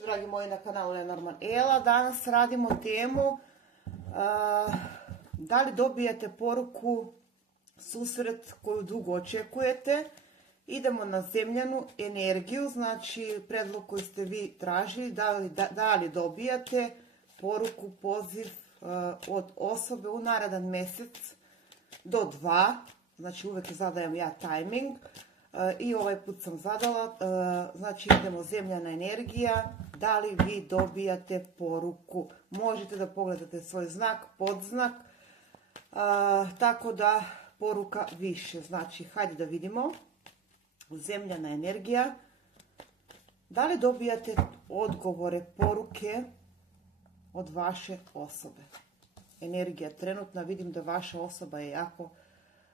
Dragi moji na kanalu Lenormand Ela, danas radimo temu da li dobijate poruku, susret koju dugo očekujete. Idemo na zemljanu energiju, znači predlog koji ste vi tražili, da li dobijate poruku, poziv od osobe u naredan mjesec do 2, znači uvijek zadajem ja tajming. I ovaj put sam zadala, znači idemo zemljana energija, da li vi dobijate poruku. Možete da pogledate svoj znak, podznak, tako da poruka više. Znači, hajde da vidimo, zemljana energija, da li dobijate odgovore, poruke od vaše osobe. Energija trenutna, vidim da vaša osoba je jako,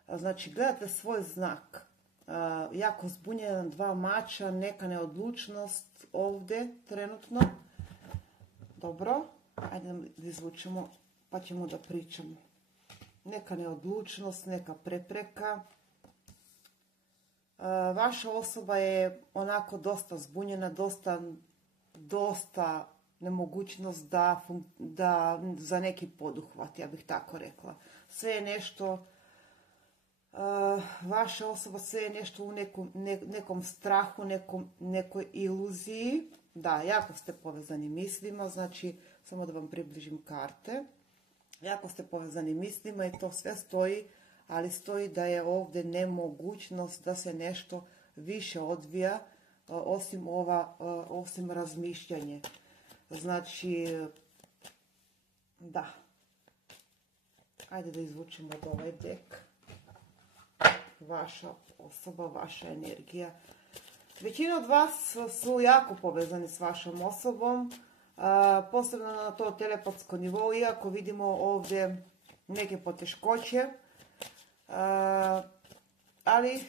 znači gledate svoj znak. Jako zbunjena, 2 mača, neka neodlučnost ovdje trenutno. Dobro, ajde da izvučemo pa ćemo da pričamo. Neka neodlučnost, neka prepreka. Vaša osoba je onako dosta zbunjena, dosta nemogućnost da za neki poduhvat, ja bih tako rekla. Sve je nešto... vaša osoba sve je nešto u nekom strahu, nekoj iluziji. Da, jako ste povezani mislima, znači samo da vam približim karte. Jako ste povezani mislima i to sve stoji, ali stoji da je ovdje nemogućnost da se nešto više odvija osim razmišljanje. Znači, da. Ajde da izvučemo od ovaj dek. Vaša osoba, vaša energija. Većina od vas su jako povezani s vašom osobom, posebno na to telepatsko nivou, iako vidimo ovdje neke poteškoće, ali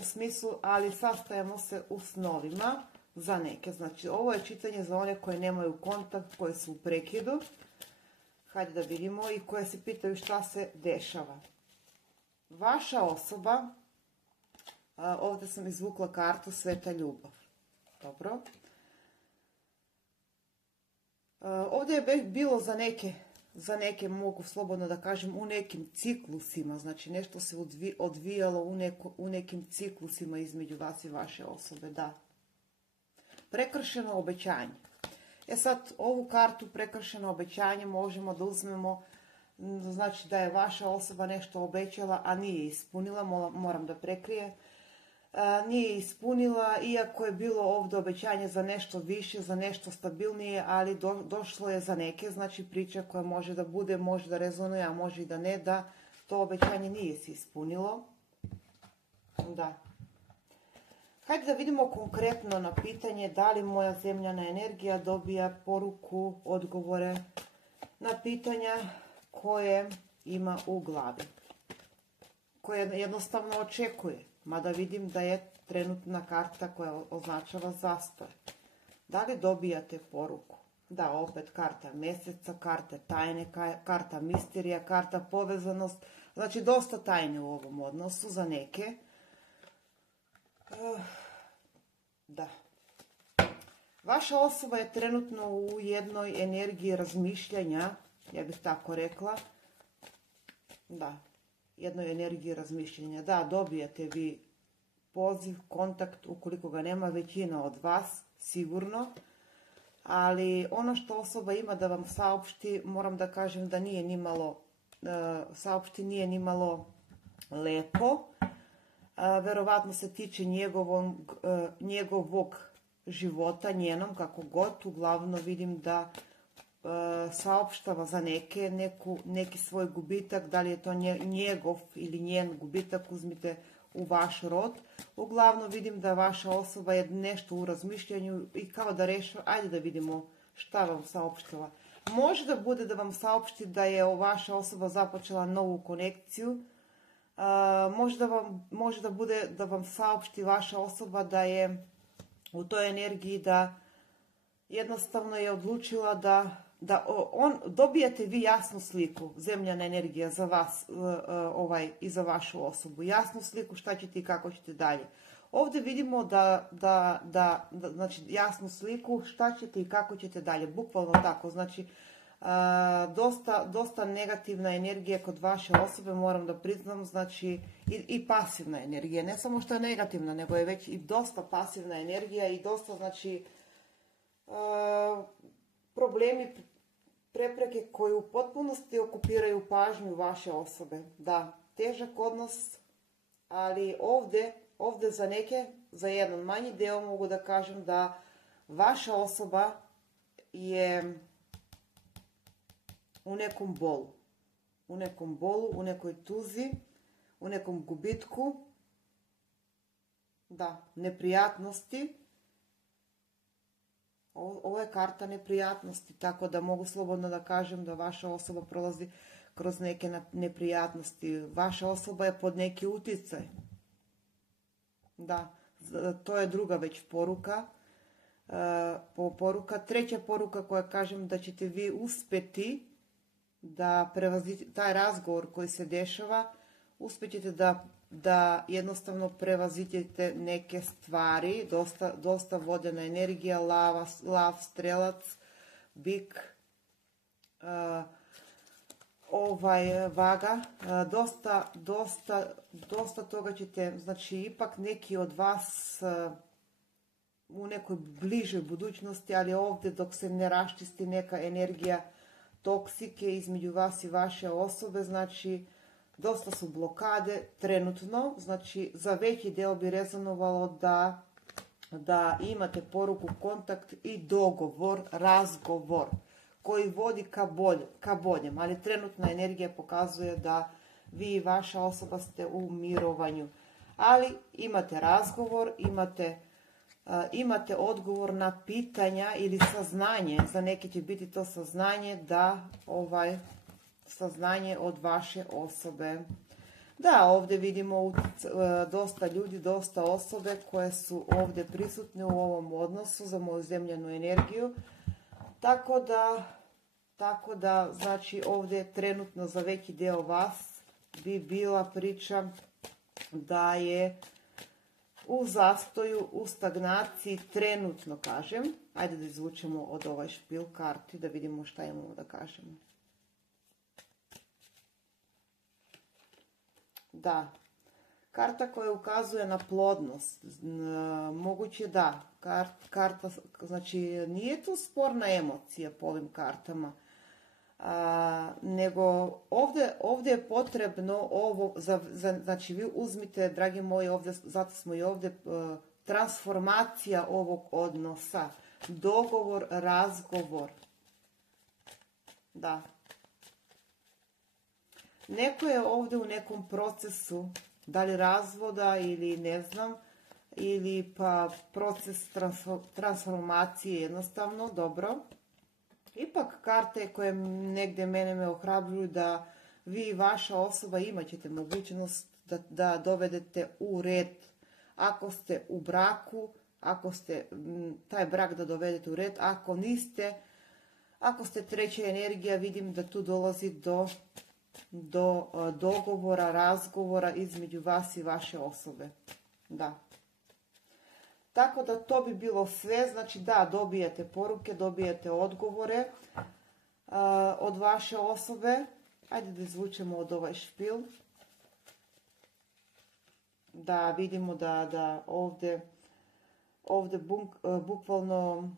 u smislu, ali sastajemo se u snovima za neke. Znači, ovo je čitanje za one koji nemaju kontakt, koji su u prekidu. Hajde da vidimo i koje se pitaju šta se dešava. Vaša osoba, ovdje sam izvukla kartu Sveta ljubav. Dobro. Ovdje je bilo za neke mogu slobodno da kažem, u nekim ciklusima. Znači nešto se odvijalo u nekim ciklusima između vas i vaše osobe. Da. Prekršeno obećanje. Sad ovu kartu prekršeno obećanje možemo da uzmemo. Znači da je vaša osoba nešto obećala, a nije ispunila, moram da prekrije. Nije ispunila, iako je bilo ovdje obećanje za nešto više, za nešto stabilnije, ali došlo je za neke, znači priča koja može da bude, može da rezonuje, a može i da ne, da to obećanje nije se ispunilo. Da. Hajde da vidimo konkretno na pitanje da li moja zemljana energija dobija poruku, odgovore na pitanja koje ima u glavi, koje jednostavno očekuje, mada vidim da je trenutna karta koja označava zastoj. Da li dobijate poruku? Da, opet karta mjeseca, karta tajne, karta misterija, karta povezanost, znači dosta tajne u ovom odnosu za neke. Da. Vaša osoba je trenutno u jednoj energiji razmišljanja, ja bih tako rekla. Da, jednoj energiji razmišljenja. Da, dobijate vi poziv, kontakt, ukoliko ga nema većina od vas, sigurno. Ali ono što osoba ima da vam saopšti, moram da kažem da nije ni malo lepo. Verovatno se tiče njegovog života, njenom, kako god. Uglavnom vidim da saopštava za neki svoj gubitak, da li je to njegov ili njen gubitak, uzmite u vaš rod. Uglavnom vidim da vaša osoba je nešto u razmišljanju i kao da rešava, ajde da vidimo šta vam saopštila. Može da bude da vam saopšti da je vaša osoba započela novu konekciju, može da bude da vam saopšti vaša osoba da je u toj energiji, da jednostavno je odlučila da dobijate vi jasnu sliku, zemljana energija za vas i za vašu osobu. Jasnu sliku šta ćete i kako ćete dalje. Ovdje vidimo znači jasnu sliku šta ćete i kako ćete dalje, bukvalno tako, znači dosta negativna energija kod vaše osobe, moram da priznam, znači i pasivna energija, ne samo što je negativna, nego je već i dosta pasivna energija i dosta, znači, problemi, prepreke koje u potpunosti okupiraju pažnju vaše osobe. Da, težak odnos, ali ovdje za neke, za jedan manji dio mogu da kažem da vaša osoba je u nekom bolu. U nekom bolu, u nekoj tuzi, u nekom gubitku, da, neprijatnosti. Ovo je karta neprijatnosti, tako da mogu slobodno da kažem da vaša osoba prolazi kroz neke neprijatnosti. Vaša osoba je pod neki utjecaj. Da, to je druga već poruka. Treća poruka koja kažem da ćete vi uspjeti da prevazite taj razgovor koji se dešava, uspjet ćete da jednostavno prevazitete neke stvari, dosta vodena energija, lav, strelac, bik, vaga, dosta toga ćete, znači ipak neki od vas u nekoj bližoj budućnosti, ali ovdje dok se ne raščisti neka energija toksike između vas i vaše osobe, znači dosta su blokade trenutno, znači za veći deo bi rezonovalo da imate poruku, kontakt i dogovor, razgovor koji vodi ka boljem, ali trenutna energija pokazuje da vi i vaša osoba ste u mirovanju. Ali imate razgovor, imate odgovor na pitanja ili saznanje, za neke će biti to saznanje saznanje od vaše osobe. Da, ovdje vidimo dosta ljudi, dosta osobe koje su ovdje prisutne u ovom odnosu za moju zemljanu energiju. Tako da, znači ovdje trenutno za veći deo vas bi bila priča da je u zastoju, u stagnaciji, trenutno kažem. Ajde da izvučemo od ovaj špil karti da vidimo šta imamo da kažemo. Da, karta koja ukazuje na plodnost, moguće da, karta, znači nije tu sporna emocija po ovim kartama, nego ovdje je potrebno ovo, znači vi uzmite, dragi moji, ovdje, zato smo i ovdje, transformacija ovog odnosa, dogovor, razgovor, da. Neko je ovdje u nekom procesu, da li razvoda ili ne znam, ili pa proces transformacije jednostavno, dobro. Ipak karte koje negdje me ohrabruju da vi i vaša osoba imat ćete mogućnost da dovedete u red. Ako ste u braku, ako ste taj brak da dovedete u red, ako niste, ako ste treća energija, vidim da tu dolazi do dogovora, razgovora između vas i vaše osobe. Da. Tako da to bi bilo sve, znači da, dobijete poruke, dobijete odgovore od vaše osobe. Ajde da izvučemo od ovaj špil. Da vidimo da ovdje bukvalno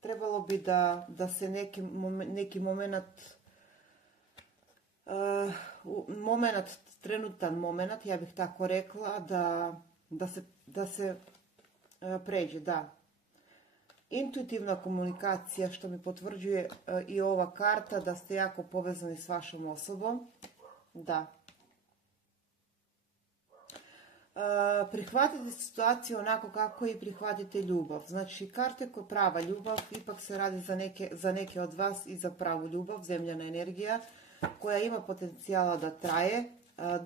trebalo bi da se neki trenutan moment, ja bih tako rekla, da se pređe, da. Intuitivna komunikacija, što mi potvrđuje i ova karta, da ste jako povezani s vašom osobom, da. Prihvatite situaciju onako kako i prihvatite ljubav. Znači, karte koja prava ljubav, ipak se radi za neke od vas i za pravu ljubav, zemljana energija, koja ima potencijala da traje,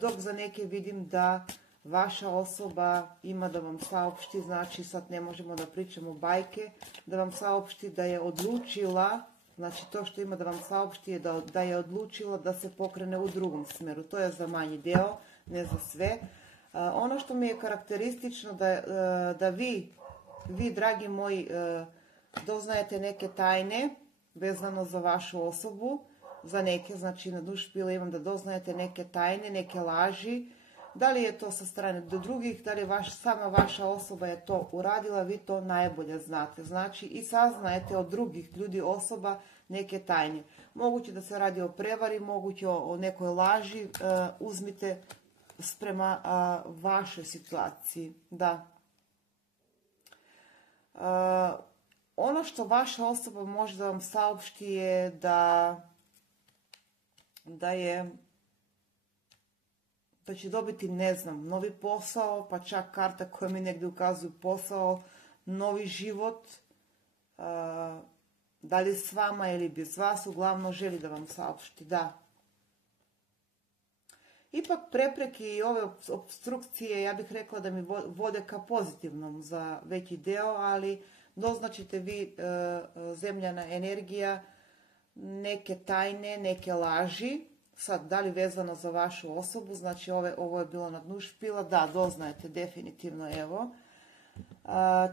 dok za neke vidim da vaša osoba ima da vam saopšti, znači sad ne možemo da pričamo bajke, da vam saopšti da je odlučila, znači to što ima da vam saopšti je da je odlučila da se pokrene u drugom smeru. To je za manji deo, ne za sve. Ono što mi je karakteristično da vi, dragi moji, doznajete neke tajne vezano za vašu osobu, za neke, znači na nušpile imam da doznajete neke tajne, neke laži. Da li je to sa strane do drugih, da li sama vaša osoba je to uradila, vi to najbolje znate. Znači i saznajete od drugih ljudi, osoba, neke tajne. Moguće da se radi o prevari, moguće o nekoj laži, uzmite sprema vašoj situaciji. Da. Ono što vaša osoba može da vam saopšti je da će dobiti, ne znam, novi posao, pa čak karta koja mi negdje ukazuju posao, novi život, da li s vama ili bez vas, uglavnom želi da vam saopšti, da. Ipak prepreke i ove obstrukcije, ja bih rekla da mi vode ka pozitivnom za veći deo, ali doznačite vi, zemljana energija, neke tajne, neke laži, sad da li vezano za vašu osobu, znači ovo je bilo na dnu špila, da, doznajete definitivno, evo.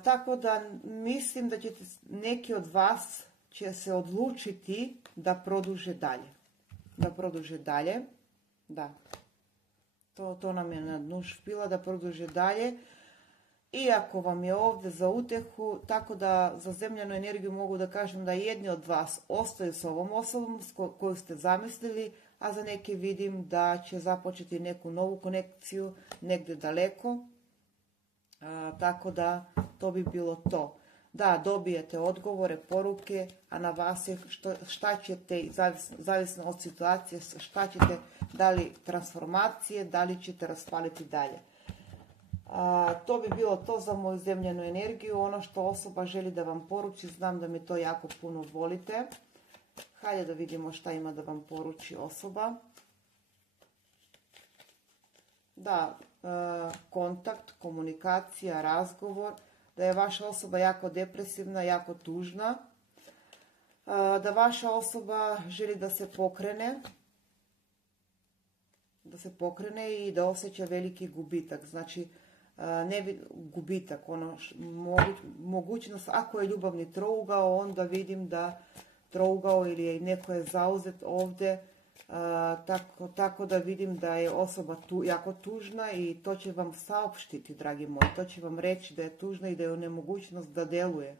Tako da mislim da ćete, neki od vas će se odlučiti da produže dalje. Da produže dalje, da. To nam je na dnu špila, da produže dalje. Iako vam je ovdje za utehu, tako da za zemljanu energiju mogu da kažem da jedni od vas ostaju s ovom osobom koju ste zamislili, a za neke vidim da će započeti neku novu konekciju negdje daleko. Tako da to bi bilo to. Da, dobijete odgovore, poruke, a na vas je šta ćete, zavisno od situacije, šta ćete, da li transformacije, da li ćete raspaliti dalje. To bi bilo to za moju zemljanu energiju. Ono što osoba želi da vam poruči, znam da mi to jako puno volite. Hajde da vidimo šta ima da vam poruči osoba. Da, kontakt, komunikacija, razgovor, da je vaša osoba jako depresivna, jako tužna, da vaša osoba želi da se pokrene i da osjeća veliki gubitak. Znači, ne gubitak, mogućnost, ako je ljubavni trougao, onda vidim da trougao ili neko je zauzet ovdje, tako da vidim da je osoba jako tužna i to će vam saopštiti, dragi moji, to će vam reći da je tužna i da je u nemogućnost da deluje.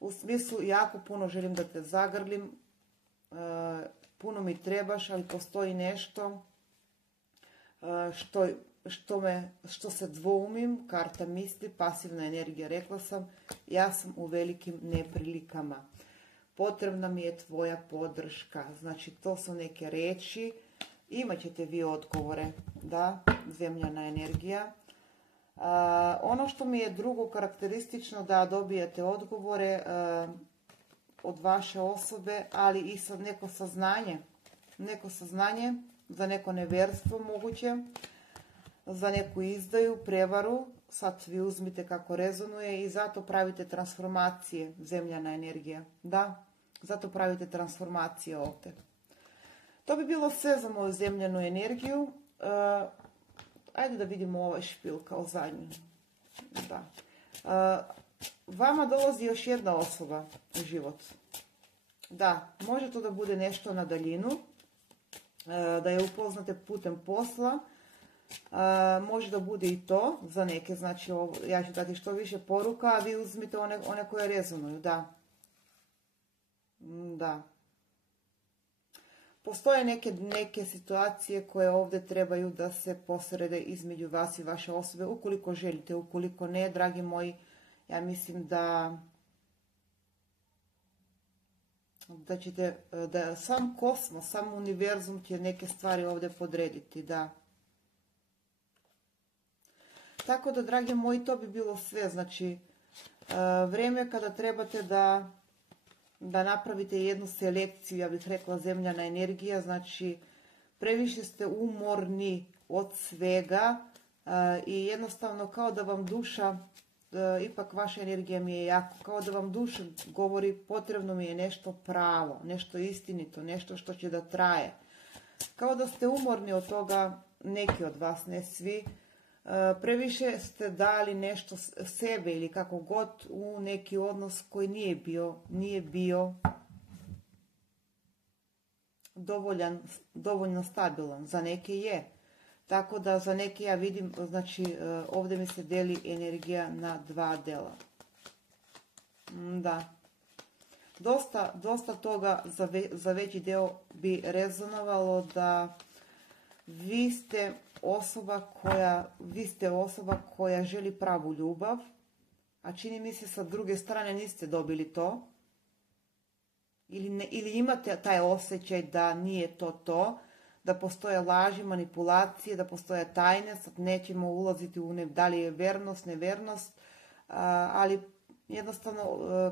U smislu, jako puno želim da te zagrlim, puno mi trebaš, ali postoji nešto što se dvoumim, karta misli, pasivna energija, rekla sam, ja sam u velikim neprilikama. Potrebna mi je tvoja podrška. Znači, to su neke reči. Imaćete vi odgovore, da, zemljana energija. Ono što mi je drugo karakteristično, da dobijete odgovore od vaše osobe, ali i sad neko saznanje za neko neverstvo moguće, za neku izdaju, prevaru. Sad vi uzmite kako rezonuje i zato pravite transformacije, zemljana energija. Da, zato pravite transformacije ovdje. To bi bilo sve za moju zemljanu energiju. Ajde da vidimo ovaj špil kao zadnji. Da. Vama dolazi još jedna osoba u život. Da, može to da bude nešto na daljinu, da je upoznate putem posla, može da bude i to za neke, znači ja ću dati što više poruka, a vi uzmite one koje rezonuju, da. Da. Postoje neke situacije koje ovdje trebaju da se posrede između vas i vaše osobe, ukoliko želite, ukoliko ne, dragi moji, ja mislim da ćete, da sam kosmos, sam univerzum će neke stvari ovdje podrediti, da. Tako da, dragi moji, to bi bilo sve. Znači, vrijeme kada trebate da napravite jednu selekciju, ja bih rekla zemljana energija, znači previše ste umorni od svega i jednostavno kao da vam duša, ipak vaša energija mi je jako, kao da vam duša govori potrebno mi je nešto pravo, nešto istinito, nešto što će da traje. Kao da ste umorni od toga, neki od vas, ne svi, Previše ste dali nešto sebe ili kako god u neki odnos koji nije bio dovoljno stabilan. Za neke je. Tako da za neke ja vidim, znači ovdje mi se deli energija na dva dela. Da. Dosta toga za veći deo bi rezonovalo da vi ste osoba koja želi pravu ljubav, a čini mi se sa druge strane niste dobili to. Ili imate taj osjećaj da nije to, da postoje laži, manipulacije, da postoje tajne, sad nećemo ulaziti u da li je vernost, nevernost, ali jednostavno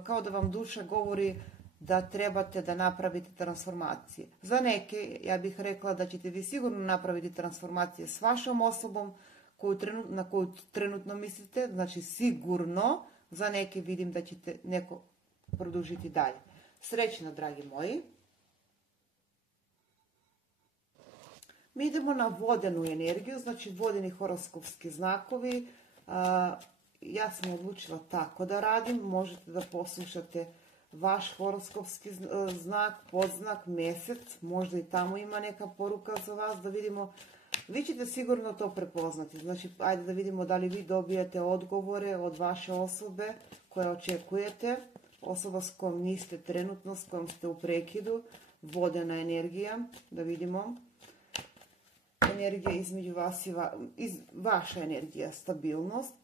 kao da vam duša govori da trebate da napravite transformacije. Za neke, ja bih rekla da ćete vi sigurno napraviti transformacije s vašom osobom na koju trenutno mislite, znači sigurno. Za neke vidim da ćete neko produžiti dalje. Srećno, dragi moji. Mi idemo na vodenu energiju, znači vodeni horoskopski znakovi. Ja sam odlučila tako da radim. Možete da poslušate vaš horoskopski znak, podznak, mjesec. Možda i tamo ima neka poruka za vas da vidimo. Vi ćete sigurno to prepoznati. Znači, ajde da vidimo da li vi dobijate odgovore od vaše osobe koje očekujete. Osoba s kojom niste trenutno, s kojom ste u prekidu. Vodena energija, da vidimo. Energija između vas i vaša energija, stabilnost.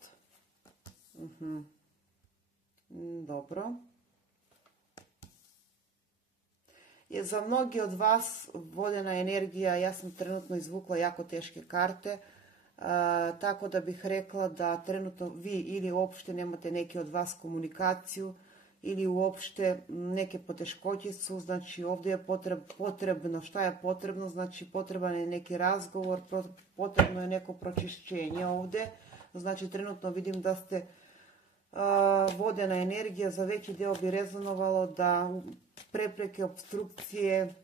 Dobro. Je za mnogi od vas vodena energija, ja sam trenutno izvukla jako teške karte, tako da bih rekla da trenutno vi ili uopšte nemate neki od vas komunikaciju, ili uopšte neke poteškoće su, znači ovdje je potrebno, šta je potrebno, znači potreban je neki razgovor, potrebno je neko pročišćenje ovdje, znači trenutno vidim da ste vodena energija, za veći deo bi rezonovalo da prepreke, opstrukcije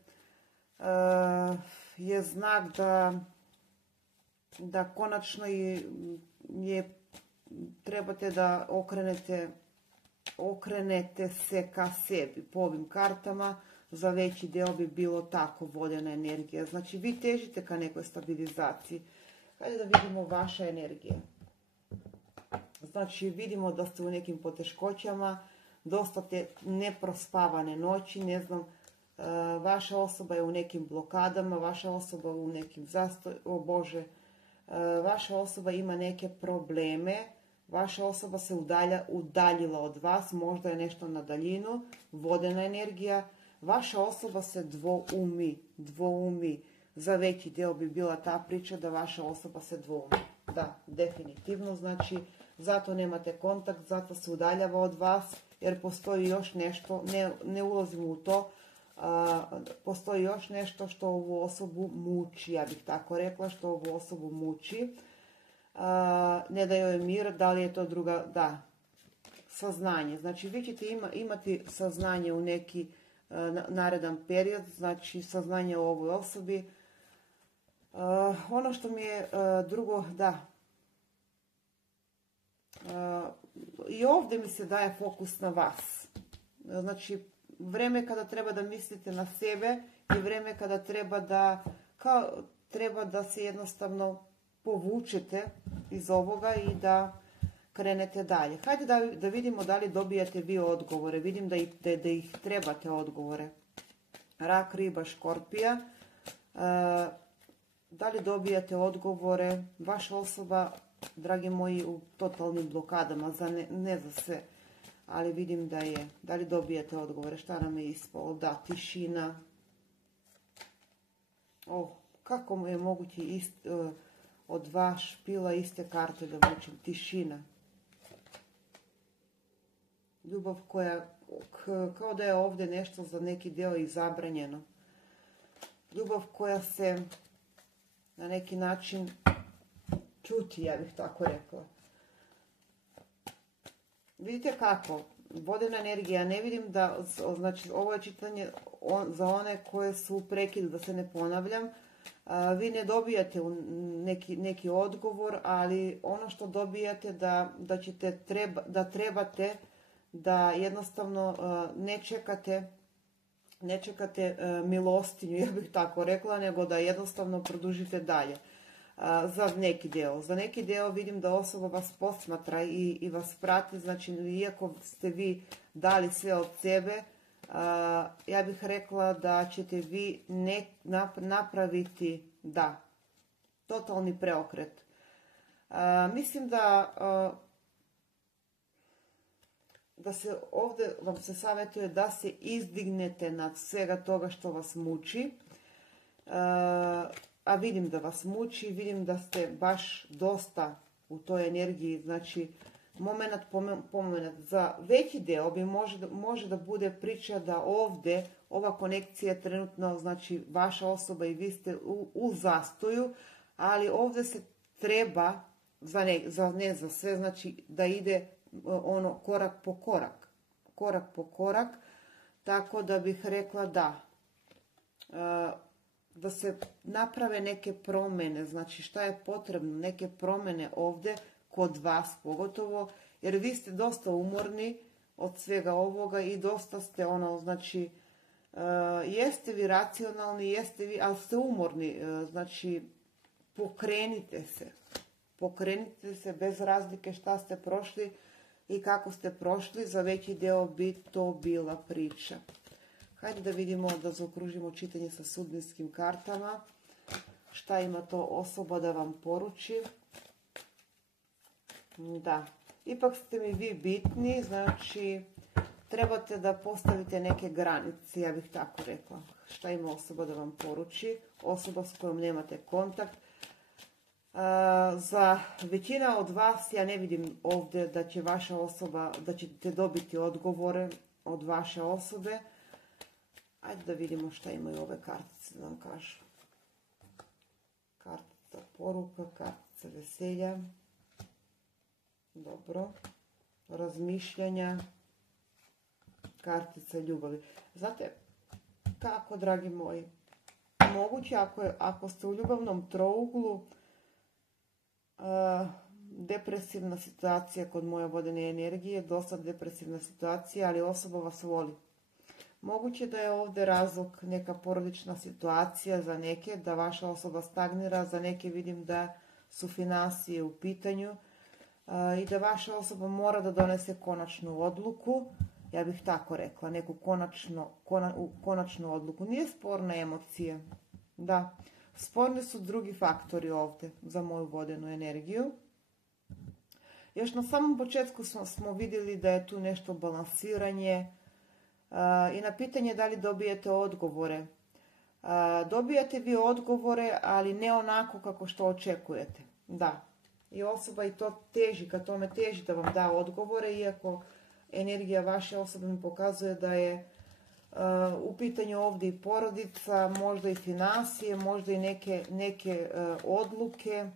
je znak da konačno trebate da okrenete se ka sebi. Po ovim kartama za veći deo bi bilo tako vodena energija. Znači vi težite ka nekoj stabilizaciji. Hajde da vidimo vaša energija. Znači vidimo da ste u nekim poteškoćama, dosta te neprospavane noći, ne znam, vaša osoba je u nekim blokadama, vaša osoba u nekim vaša osoba ima neke probleme, vaša osoba se udaljila od vas, možda je nešto na daljinu, vodena energija, vaša osoba se dvoumi. Za veći deo bi bila ta priča da vaša osoba se dvoumi. Da, definitivno, znači zato nemate kontakt, zato se udaljava od vas, jer postoji još nešto, ne ulazimo u to, postoji još nešto što ovu osobu muči, ja bih tako rekla, što ovu osobu muči. Ne da joj je mir, da li je to druga, da, saznanje. Znači vi ćete imati saznanje u neki naredan period, znači saznanje o ovoj osobi. Ono što mi je drugo, da, i ovdje mi se daje fokus na vas. Znači vreme kada treba da mislite na sebe i vreme kada treba da se jednostavno povučete iz ovoga i da krenete dalje. Hajde da vidimo da li dobijate vi odgovore. Vidim da ih trebate odgovore. Rak, riba, škorpija. Da li dobijate odgovore? Vaša osoba, dragi moji, u totalnim blokadama, ne za sve. Ali vidim da je. Da li dobijate odgovore? Šta nam je ispalo? Da, tišina. Kako je moguće od vas špila iste karte da vučem? Tišina. Ljubav koja, kao da je ovdje nešto za neki deo i zabranjeno. Ljubav koja se na neki način čuti, ja bih tako rekla. Vidite kako? Vodena energija, ne vidim da, znači ovo je čitanje za one koje su u prekidu, da se ne ponavljam. Vi ne dobijate neki odgovor, ali ono što dobijate da trebate da jednostavno ne čekate milostinju, ja bih tako rekla, nego da jednostavno produžite dalje. Za neki deo. Za neki deo vidim da osoba vas posmatra i vas prati, znači iako ste vi dali sve od sebe, ja bih rekla da ćete vi napraviti, totalni preokret. Mislim da se ovdje vam se savjetuje da se izdignete nad svega toga što vas muči, a vidim da vas muči, vidim da ste baš dosta u toj energiji, znači moment po moment. Za veći deo bi može da bude priča da ovdje ova konekcija trenutno, znači vaša osoba i vi ste u zastoju, ali ovdje se treba, za sve, znači da ide ono korak po korak, tako da bih rekla da se naprave neke promjene, znači šta je potrebno, neke promjene ovdje kod vas pogotovo, jer vi ste dosta umorni od svega ovoga i dosta ste znači jeste vi racionalni, ali ste umorni, znači pokrenite se bez razlike šta ste prošli i kako ste prošli, za veći deo bi to bila priča. Hajde da vidimo, da zaokružimo čitanje sa sudbinskim kartama. Šta ima to osoba da vam poruči? Da, ipak ste mi vi bitni, znači trebate da postavite neke granice, ja bih tako rekla. Šta ima osoba da vam poruči? Osoba s kojom nemate kontakt. Za većina od vas ja ne vidim ovdje da će vaša osoba, da ćete dobiti odgovore od vaše osobe. Ajde da vidimo šta imaju ove kartice da nam kažu. Kartica poruka, kartica veselja. Dobro. Razmišljanja. Kartica ljubavi. Znate kako, dragi moji? Moguće ako ste u ljubavnom trouglu, depresivna situacija kod moje vodene energije, dosta depresivna situacija, ali osoba vas voli. Moguće da je ovdje razlog neka porodična situacija za neke, da vaša osoba stagnira, za neke vidim da su financije u pitanju i da vaša osoba mora da donese konačnu odluku, ja bih tako rekla, neku konačnu odluku. Nije sporna emocija, da, sporni su drugi faktori ovdje za moju vodenu energiju. Još na samom početku smo vidjeli da je tu nešto balansiranje, i na pitanje da li dobijete odgovore. Dobijate vi odgovore, ali ne onako kako što očekujete. Da. I osoba i to teži, ka tome teži da vam da odgovore, iako energija vaše osobe mi pokazuje da je u pitanju ovdje i porodica, možda i financije, možda i neke odluke.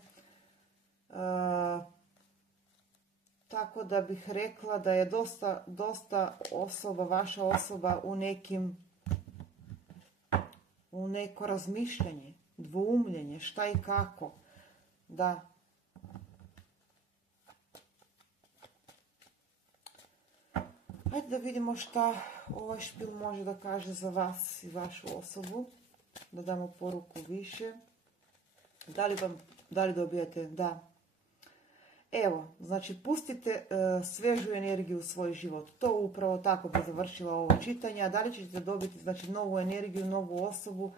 Tako da bih rekla da je dosta osoba, vaša osoba u neko razmišljanje, dvoumljenje, šta i kako. Da. Hajde da vidimo šta ovaj špil može da kaže za vas i vašu osobu. Da damo poruku više. Da li dobijate? Da. Evo, znači pustite svežu energiju u svoj život. To upravo tako bi završila ovo čitanje. A da li ćete dobiti znači novu energiju, novu osobu?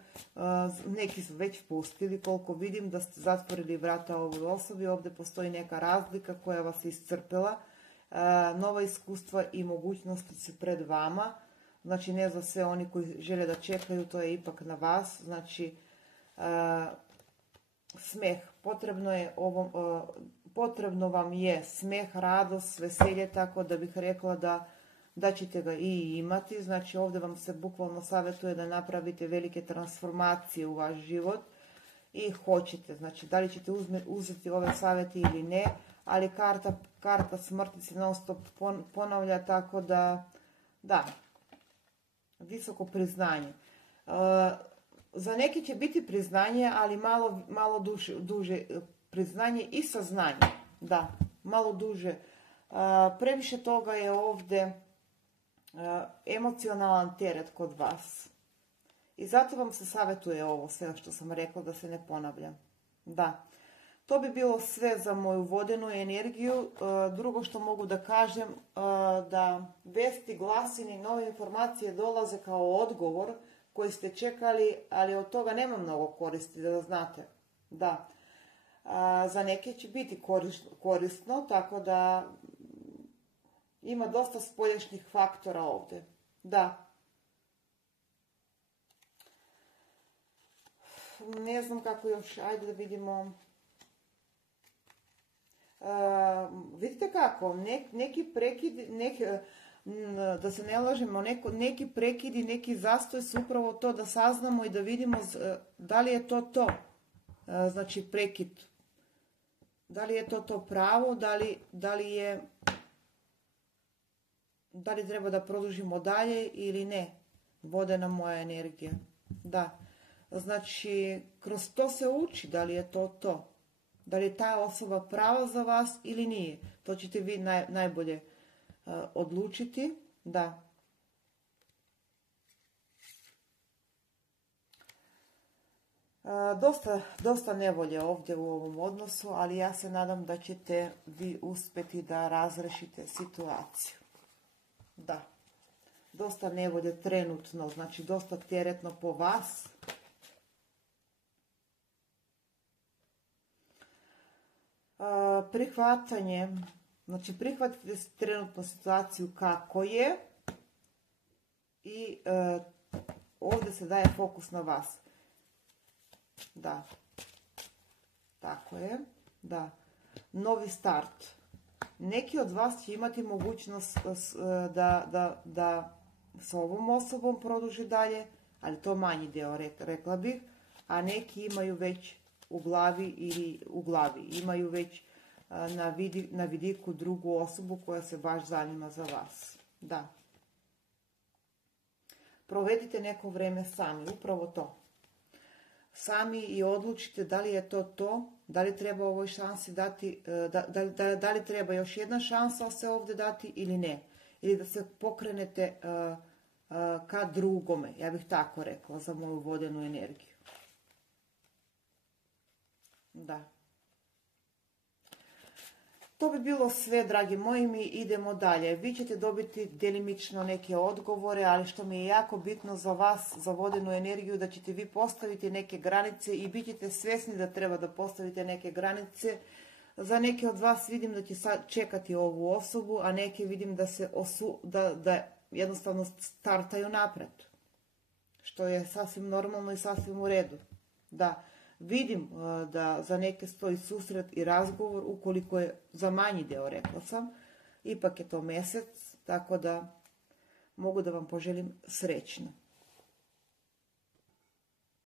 Neki su već pustili, koliko vidim da ste zatvorili vrata ovoj osobi. Ovdje postoji neka razlika koja vas iscrpila. Nova iskustva i mogućnosti su pred vama. Znači ne za sve oni koji žele da čekaju, to je ipak na vas. Znači smeh. Potrebno vam je smeh, radost, veselje, tako da bih rekla da ćete ga i imati. Znači ovdje vam se bukvalno savjetuje da napravite velike transformacije u vaš život i hoćete. Znači da li ćete uzeti ove savjete ili ne, ali karta smrti se non stop ponavlja, tako da, visoko priznanje. Za neki će biti priznanje, ali malo duže priznanje i saznanje. Da, malo duže. Previše toga je ovdje emocionalan teret kod vas. I zato vam se savjetuje ovo sve što sam rekla, da se ne ponavljam. Da. To bi bilo sve za moju vodenu energiju. Drugo što mogu da kažem, da vesti, glasini, nove informacije dolaze kao odgovor koji ste čekali, ali od toga nema mnogo koristi, da znate. Da. Za neke će biti korisno, tako da ima dosta spoljašnjih faktora ovdje. Da. Ne znam kako još, ajde da vidimo. Vidite kako, neki prekidi, da se ne lažemo, neki prekidi, neki zastoj su upravo to da saznamo i da vidimo da li je to. Znači prekid. Da li je to pravo, da li treba da produžimo dalje ili ne. Vodena moja energija. Da. Znači, kroz to se uči da li je to. Da li je ta osoba prava za vas ili nije. To ćete vi najbolje odlučiti. Da. Dosta nevolje ovdje u ovom odnosu, ali ja se nadam da ćete vi uspjeti da razrešite situaciju. Da. Dosta nevolje trenutno, znači dosta teretno po vas. Prihvatanje, znači prihvatite trenutnu situaciju kako je i ovdje se daje fokus na vas. Da, tako je, da. Novi start. Neki od vas će imati mogućnost da s ovom osobom produži dalje, ali to manji dio, rekla bih, a neki imaju već u glavi, imaju već na vidiku drugu osobu koja se baš zanima za vas. Da. Provedite neko vrijeme sami, upravo to. Sami i odlučite da li je to, da li treba ovoj šansi dati, da li treba još jedna šansa se ovdje dati ili ne. Ili da se pokrenete ka drugome, ja bih tako rekla, za moju vodenu energiju. Da. To bi bilo sve, dragi moji, mi idemo dalje. Vi ćete dobiti djelimično neke odgovore, ali što mi je jako bitno za vas, za vodenu energiju, da ćete vi postaviti neke granice i bit ćete svjesni da treba da postavite neke granice. Za neke od vas vidim da će sad čekati ovu osobu, a neke vidim da jednostavno startaju napred. Što je sasvim normalno i sasvim u redu. Da. Vidim da za neke stoji susret i razgovor, ukoliko je za manji dio, rekla sam. Ipak je to mjesec, tako da mogu da vam poželim srećno.